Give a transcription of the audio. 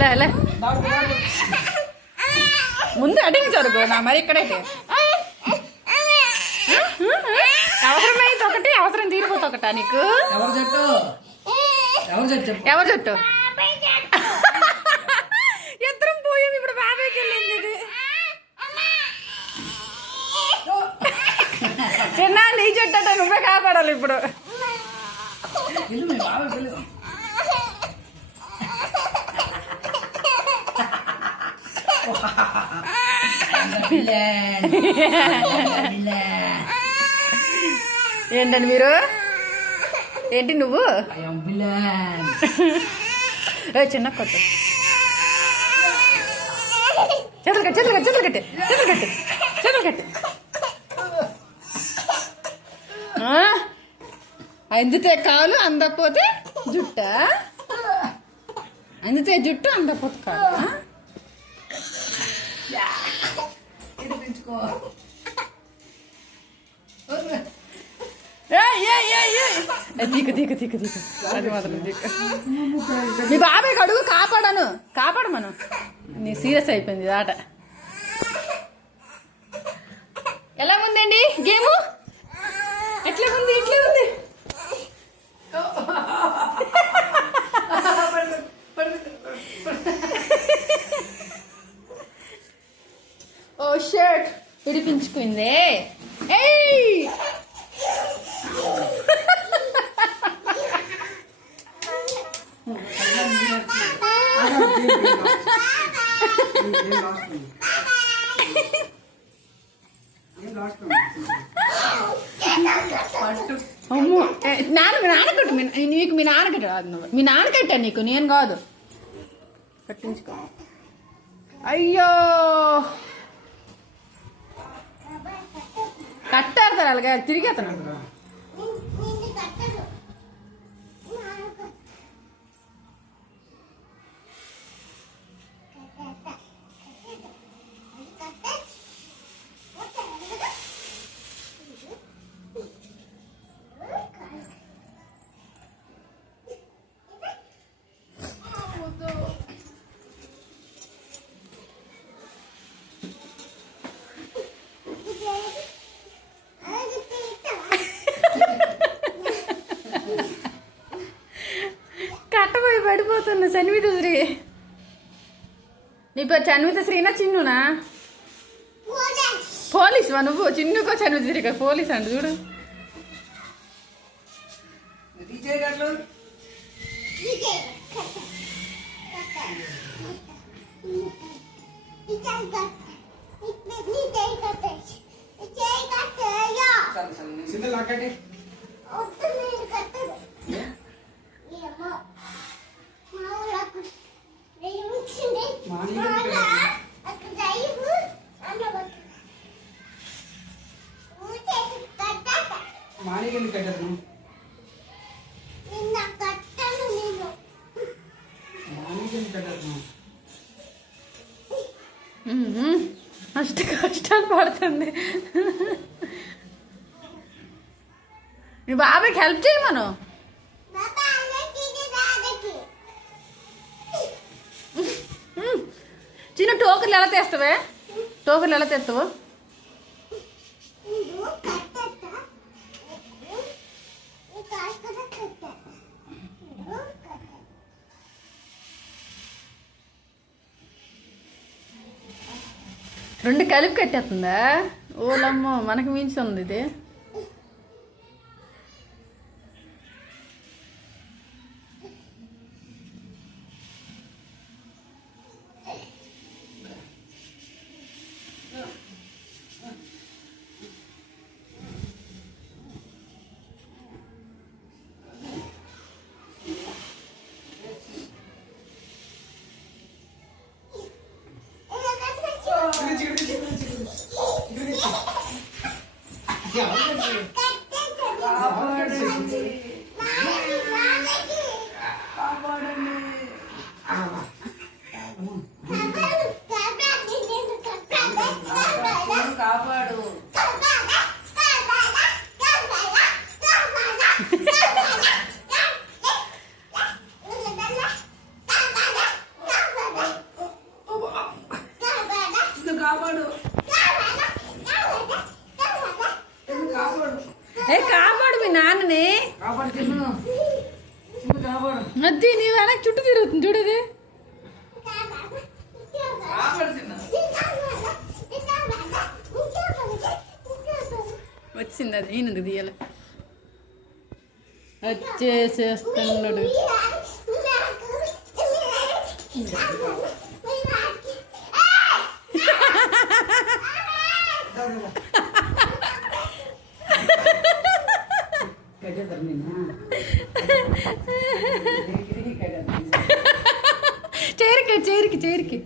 లే ముందు అడిగి జరుగు నా మరి ఇక్కడైతే అవసరమైతే ఒకటి అవసరం తీరిపోతే ఒకటా నీకు? ఎవరు జట్టు ఇద్దరం పోయాం. ఇప్పుడు బాబాయ్కి వెళ్ళింది ఇది. చిన్న నీ జట్టు అంటే నువ్వే కాపాడాలి ఇప్పుడు. ఏంటండి మీరు? ఏంటి నువ్వు? చిన్న కొత్త చేతులు కట్టి చేతులు కట్టి చేతులు కట్టి చేతులు కట్టి చేతులు కట్టి అందితే కాలు అందకపోతే జుట్ట, అందితే జుట్టు అందకపోతే కాలు. తీకు తీకు తీకు తీకు అది మాత్రం తీకు. మీ బాబాయ్ అడుగు కాపాడను కాపాడమను. నీ సీరియస్ అయిపోయింది ఆట. ఎలా ఉందండి గేము? ఎట్లా ఉంది ఎట్లా ఉంది? ఓ షర్ట్ విడిపించుకుందే. ఏయ్ అమ్మో నాన్నకట్టు నీకు. మీ నాన్నకట్టు కాదు నువ్వు. మీ నాన్నకట్టా నీకు, నేను కాదు. కట్టించుకో. అయ్యో కట్టారు అలాగే తిరిగి అతను. కట్టబోయి పడిపోతున్నా. చనివిత శ్రీ. నీ పేరు చన్విత శ్రీనా చిన్నునా? పోలీస్ వా నువ్వు? చిన్నుకో చన్విత శ్రీ పోలీస్ అండి చూడు. అಷ್ಟು కష్టాలు పడుతుంది. మీ బాబాయ్కి హెల్ప్ చేయమను. చిన్న టోకర్లు ఎలా తెస్తావే? టోకర్లు ఎలా తెస్తావు? రెండు కలిపి కట్టేస్తుందా? ఓలమ్మో మనకు మించి ఉంది ఇది. అది నీ వెనక్కి చుట్టూ తిరుగుతుంది చూడది. వచ్చింది అది ఈయనందుకు తీయాలి. వచ్చేసేస్తున్నాడు. చేరికి